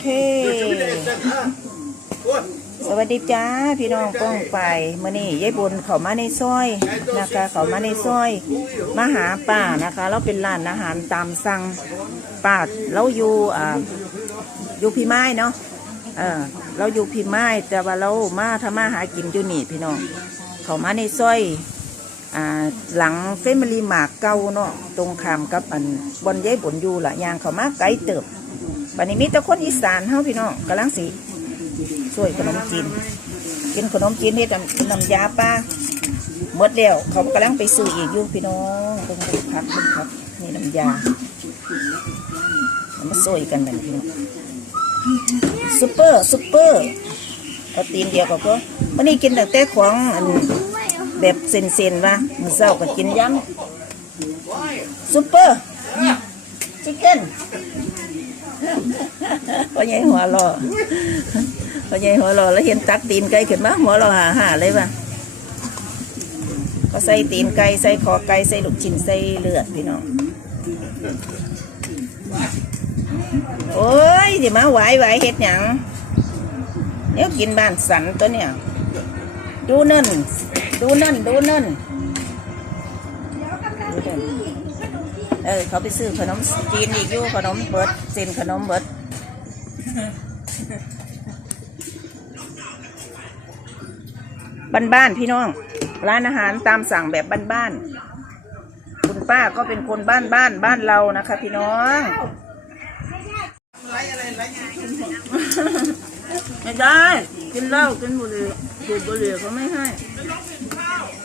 เค สวัสดีจ้าพี่น้องป้องไปมื่อนี้ยายบุญเขามาในซอยนะคะเขามาในซอยมาหาป้านะคะ เราเป็นร้านอาหารตามสั่งป้าเราอยู่อ่าอยู่พี่ไม้เนาะเออเราอยู่พี่ไม้แต่ว่าเรามาทำมาหากินอยู่นี่พี่น้องเขามาในซอยอ่าหลังเฟมิลี่มาร์กเก่าเนาะตรงขามกับอันบนยายบุญอยู่ละยางเขามาไกลเติบ บันนี้มีแต่คนอีสานเฮาพี่น้องกำลังสิช่วยขนมจีน กินขนมจีนนี่น้ำน้ำยาป้าหมดแล้วเขากำลังไปซื้ออีกอยู่พี่น้องเพิ่งไปพักเพิ่งพักนี่น้ำยามาช่วยกันแบบพี่น้องซุปเปอร์ซุปเปอร์เอาตีนเดียวก็พอวันนี้กินแต่แต่ของอันแบบเซนๆว่ามื้อเช้าก็กินยำซุปเปอร์ชิคเก้น พ่อใหญ่หัวรอพ่อใหญ่หัวรอแล้วเห็นตักตีนไก่ขึ้นมาหัวราะหาหาเลยว่ะก็ใส่ตีนไก่ใส่คอไก่ใส่ลูกชิ้นใส่เลือดพี่น้องโอ้ยสิมาไหวไหวเฮ็ดหยังเดี๋ยวกินบ้านสันตัวเนี่ย ดูนั่น ดูนั่น ดูนั่นดูนั่น เออ เขาไปซื้อขนมจีนอีกอยู่ขนมเบิดเส้นขนมเบิดบ้านๆพี่น้อง ร้านอาหารตามสั่งแบบบ้านๆคุณป้าก็เป็นคนบ้านบ้านๆบ้านเรานะคะ พี่น้องไม่ได้กินเหล้ากินบุหรี่สูบบุหรี่เขาไม่ให้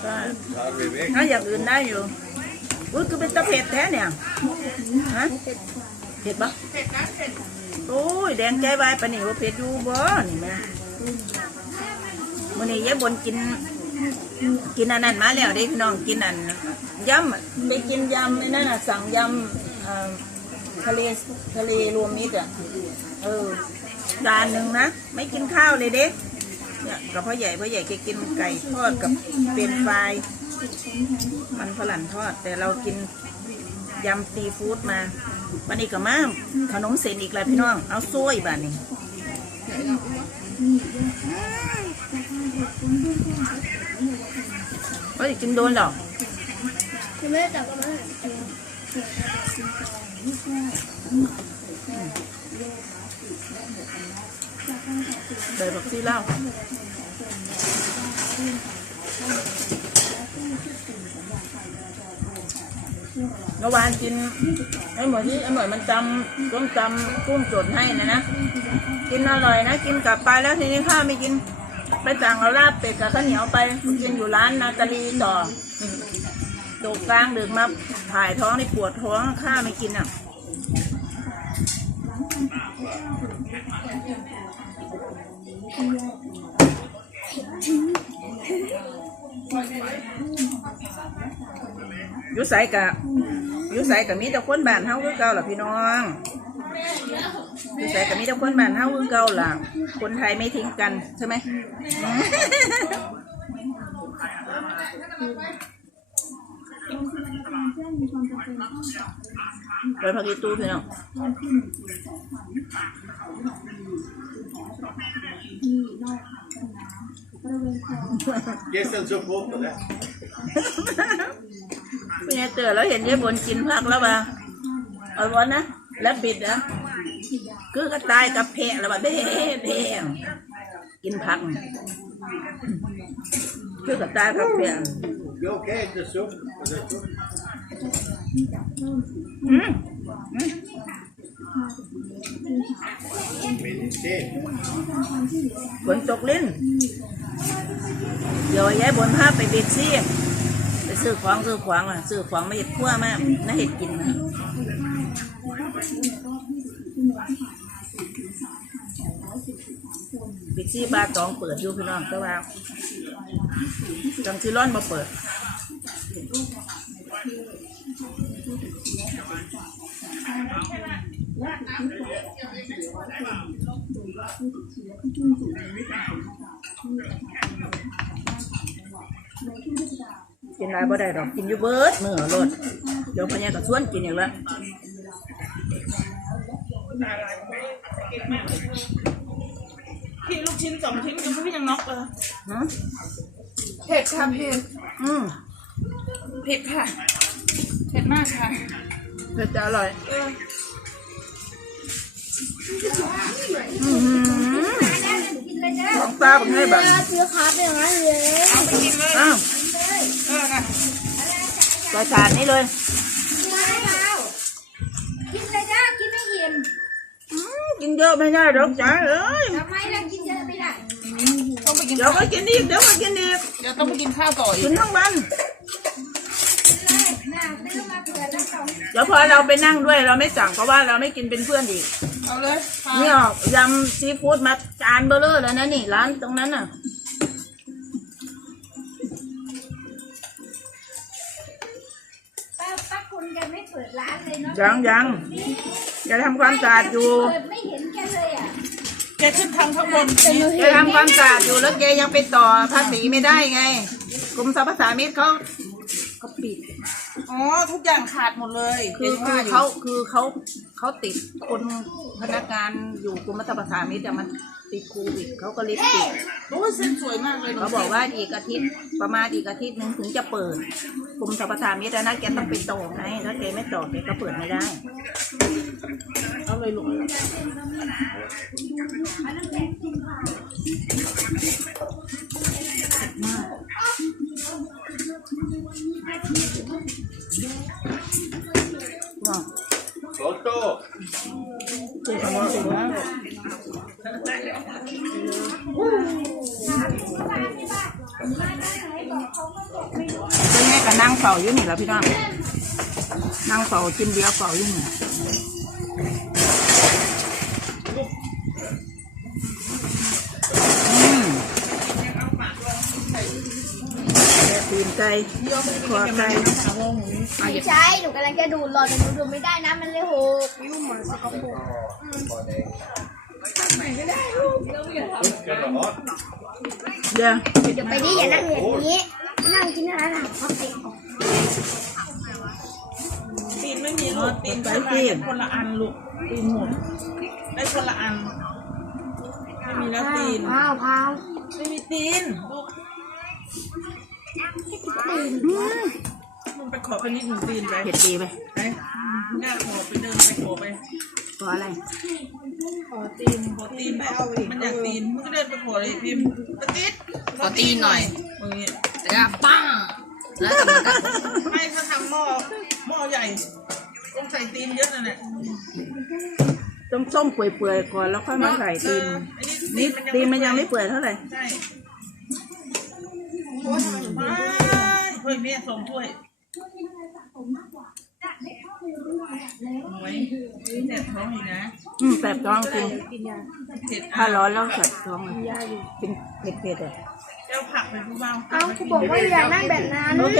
ใช่ถ้าอย่างอื่นได้อยู่ อุ้ยคือเป็นตะเผ็ดแท้เนี่ยฮะเผ็ดปะเผ็ดนะเผ็ดโอ้ยแดงใจวายปะนี่ว่าเผ็ดอยู่บ่นี่แม่มื้อนี้ยายบนกิน กินอันนั้นมาแล้วเด้พี่น้องกินอันยำไปกินยำไอ้นั่นน่ะสั่งยำทะเลทะเลรวมมิตรอะเออจานหนึ่งนะไม่กินข้าวเลยเด้เนี่ยกับพ่อใหญ่พ่อใหญ่แกกินไก่ทอดกับเป็นไฟ มันฝรั่งทอด แต่เรากินยำซีฟู้ดมาวันนี้ก็มาขนมเส้นอีกแล้วพี่น้อง เอาซ้วยบ้านนี้เฮ้ยกินโดนหรอไม่ได้จับมาเดินบอกซี่เล้า เมื่อวานกินไอ้หมวยที่ไอ้หมวยมันจำต้มจำกุ้งจดให้นะนะ กินอร่อยนะ กินกลับไปแล้วทีนี้ข้าไม่กิน ไปสั่งเอาลาบเป็ดกับข้าวเหนียวไปกินอยู่ร้านนาตาลีต่อตกกลางดึกมาถ่ายท้องนี่ปวดท้องข้าไม่กินอะ ยุใสกะอยุใสกะมีแต่คนบ้านเฮาคือเก่าล่ะพี่น้องอยุใสกะมีแต่คนบ้านเฮาคือเก่าล่ะคนไทยไม่ทิ้งกันใช่ไหมไปพักอีตู้พี่น้อง Gestern så på på det. พี่นายเตือนแล้วเห็นยายบนกินผักแล้วป่ะเอาวันนะแล้วปิดนะคือกระต่ายกับแพะแล้วป่ะเพ่เพ่กินผักคือกระต่ายกับแพะ Det är okej, inte så. Det är så. อืมฝนตกลิ้นเดี๋ยวยายบนพาไปบิ๊กซี่ ซื้อของซื้อของอะซื้อของมาเห็ดขั้วมากน่าเห็ดกินนะบิ๊กซี่บาร์ตองเปิดอยู่พี่น้องแต่ว่าจังซีร้อนมาเปิดกิน อะไรบ่ได้ดอกกินอยู่เบิดมือรดเดี๋ยวพญาก็ชวนกินอย่างละก่งมากเลยพี่ลูกชิ้นสองชิ้นยังพี่ยังน็อกเลยฮะเผ็ดค่ะเผ็ดอืมเผ็ดค่ะเผ็ดมากค่ะเผ็ดจะอร่อยเอออือหือของตาผมให้แบบซื้อค้าเป็นอย่างนั้นเลยเอาไปกินเลยอ้าวเออนะ ใส่ถาดนี้เลยกินเลยจ้ากินไม่อิ่มอืมกินเยอะไม่ได้หรอกจ้าเอ้ยทำไมล่ะกินเยอะไม่ได้ต้องไปกินเดี๋ยวก็กินอีกเดี๋ยวก็กินอีกเดี๋ยวต้องไปกินข้าวต่ออีกิกนทั้งวันเลยน่าซื้อมาเผื่อแล้วสองเดี๋ยวพอเราไปนั่งด้วยเราไม่สั่งเพราะว่าเราไม่กินเป็นเพื่อนอีกเอาเลยค่ะนี่ออกยำซีฟู้ดมาจานเบลเลอร์แล้วนะนี่ร้านตรงนั้นน่ะ ร้านเลยเนาะยังยังจะทำความสะอาดอยู่ เปิดไม่เห็นแกเลยอะแกขึ้นทางข้างบนจะทำความสะอาดอยู่แล้วแกยังไปต่อภาษีไม่ได้ไง กรมสรรพสามิตเขาเขาปิด อ๋อ ทุกอย่างขาดหมดเลยคือห็นคืว่าอเขาคือเขาเขาติดคนพนักงานอยู่กรมสรรพสามิตแต่มัน ติดโควิดเขาก็รีบปิดโอ้ยเส้นสวยมากเลยหนูเขาบอกว่าอีกอาทิตย์ประมาณอีกอาทิตย์หนึ่งถึงจะเปิดกรมสรรพสานมิตรนะแกต้องไปต่อไงถ้าแกไม่ต่อแกก็เปิดไม่ได้ เอาเลยลูกว้าว Foto. เจ๋งมากเจ๋งมาก เฝ้าอยู่นี่แหละพี่น้องนั่งเฝ้ากินเบียร์เฝ้าอยู่นี่อืมแกะตีนไก่คอไก่ไม่ใช่หนูกำลังจะดูดรอแต่หนูดูไม่ได้นะมันเลยหก Get the hot. เดี๋ยวเดี๋ยวไปนี่อย่านั่งอย่างนี้ นั่งกินอะไรล่ะเขาติดตีนไม่มีลูกตีนขึ้นมาเป็นคนละอันลูกตีนหมดได้คนละอันไม่มีแล้วตีนพาวพาวไม่มีตีนลูกอืมมันไปขอไปนิดหนึ่งตีนไปเผ็ดดีไปไปหน้าขอไปเดินไปขอไปตัวอะไร ขอตีนขอตีนไปเอาอีกมันอยากตีนมึงก็เดินไปขอเลยพิมพ์ปะติดขอตีนหน่อยมึงเนี่ยแล้วปังแล้วแต่มันก็ไม่ถ้าทำหม้อหม้อใหญ่ต้องใส่ตีนเยอะนั่นแหละต้องส้มเปื่อยๆก่อนแล้วค่อยมาใส่ตีนไอ้นี่ตีนมันยังไม่เปื่อยเท่าไหร่ใช่โอ้ยไม่ถ้วยแม่สองถ้วยเอาไว้แสบท้องอีกนะ อืมแสบท้องจริงเผ็ดถ้าร้อนแล้วแสบท้องเลยเป็นเผ็ดๆอะเจ้าผักไปผู้เบาเอาเขาบอกว่าอย่านั่งแบบนั้นโอเค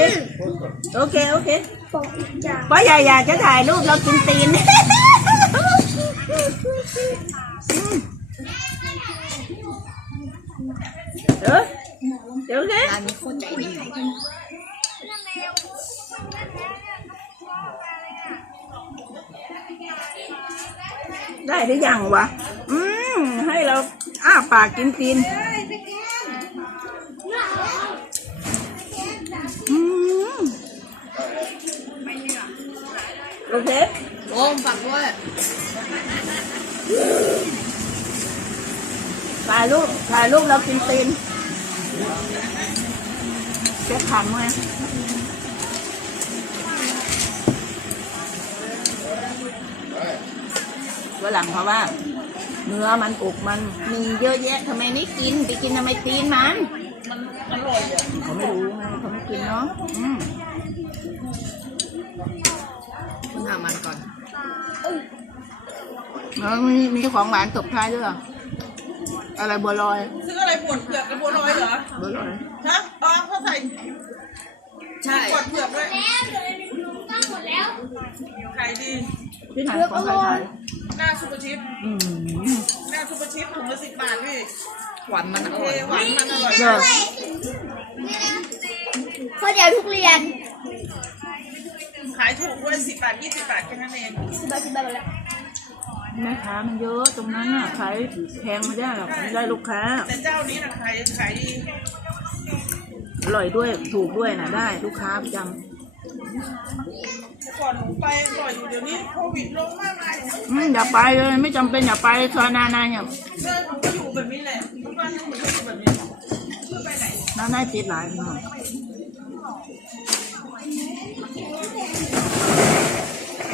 โอเคโอเคบอกอีกอย่างเพราะอยากอยากจะถ่ายรูปเรากินตีนเออเดี๋ยวโอเค ได้หรือยังวะ อืม ให้เราอ้าปากกินตีนอืมโอเคโอ้มฝากด้วยถ่ายรูปถ่ายรูปเรากินตีนเช็ดขันมั้ นหลังเพราะว่า เนื้อมันอกมันมีเยอะแยะทำไมไม่กิน ไปกินทำไมตีนมันมันอร่อยอะเขาไม่รู้ไงเขาไม่กินเนาะอืมคุณหามันก่อนแล้วมีมีของหวานตบท้ายด้วยเหรออะไรบัวลอยซื้ออะไรปวดเผือกกับบัวลอยเหรอบัวลอยฮะอ๋อเขาใส่ใช่ปวดเผือกด้วยแล้วเดี๋ยวในถุงตั้งหมดแล้วขายดีที่ถ่ายของใครถ่าย หน้าซุปเปอร์ชิปอืมหน้าซุปเปอร์ชิปถุงละสิบบาทพี่หวานมันอเทร่อยหวานมันอร่อยเด้อข้าวเดียวทุกเรียนขายถูกด้วยสิบบาทยี่สิบบาทแค่นั้นเองสิบบาทสิบบาทหมดแล้วแม่ค้ามันเยอะตรงนั้นน่ะขายแพงไม่ได้หรอกไม่ได้ลูกค้า แต่เจ้านี้นะขายขายดีอร่อยด้วยถูกด้วยนะได้ ลูกค้าประจแต่ ก่อนหนูไปบ่อยอยู่เดี๋ยวนี้โควิดลงมากมายำอืมอย่าไปเลยไม่จำเป็นอย่าไปซอยนานาเนี่ยเดินหนูก็อยู่แบบนี้แหละทุกวันนี้หนูก็อยู่แบบนี้คือไปไหน นานาติดหลายพี่น้อง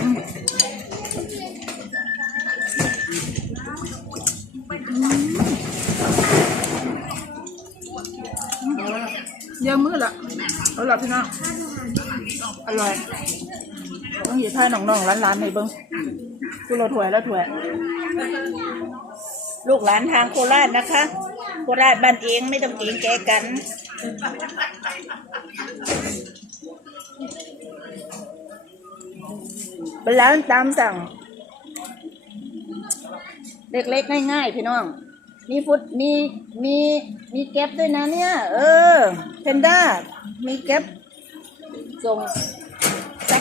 อืมเยอะมือละเอาละพี่น้องอร่อย ต้องหยิบให้น้องๆร้านๆในเบิ้งคุณเราถวยแล้วถวย ลูกหลานทางโคราชนะคะ โคราชบ้านเองไม่ต้องเกรงแกกันเป็นร้านตามสั่งเล็กๆง่ายๆพี่น้อง มีฟุตมีมีมีแก๊ปด้วยนะเนี่ย เออเพนด้ามีแก๊ปส่ง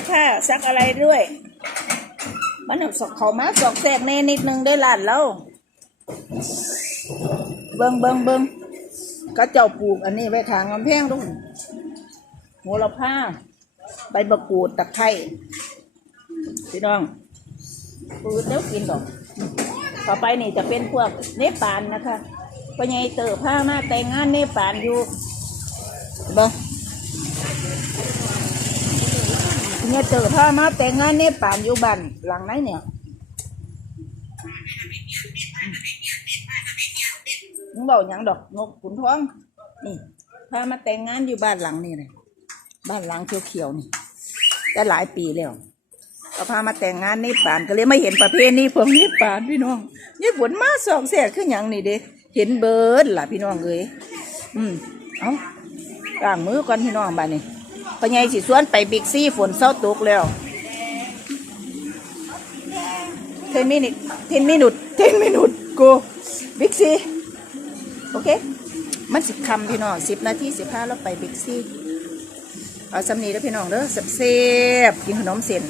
ซักผ้าซักอะไรด้วย มันสอกเขามาสอกแทรกแน่นิดนึงได้หลานแล้ว เบิงเบิงเบิงก็เจ้าปลูกอันนี้ไว้ทางกำแพงตรงโหระพาใบมะกรูดตะไคร้พี่น้องปลูกแล้วกินดอก ต่อไปนี่จะเป็นพวกเนปาลนะคะพ่อใหญ่เตอผ้ามาแต่งงานเนปาลอยู่เบ้ เนี่ยเตอผ้ามาแต่งงานเนปาลอยู่บ้านหลังไหนเนี่ยมึงบอกยังดอกนกขุนท้องนี่พามาแต่งงานอยู่บ้านหลังนี่เลยบ้านหลังเขียวๆนี่แต่หลายปีแล้วก็พามาแต่งงานนี่ป่านก็เลยไม่เห็นประเพณีพวกนี้ป่านพี่น้องยี่ฝนมาสองแสกขึ้นอย่างนี่เด้เห็นเบิร์ดล่ะพี่น้องเอ้ยอืมเอาล้างมือก่อนพี่น้องบ้านนี้ พญายสิสวนไปบิ๊กซี่ฝนเศร้าตกแล้ว เทนมินิเทนมินุดเทนมินุดกูบิ๊กซีโอเค มันสิบคำพี่น้องสิบนาทีสิบห้าเราไปบิ๊กซีเอาสำนีแล้วพี่น้องเด้อเสียบกินขนมเส้น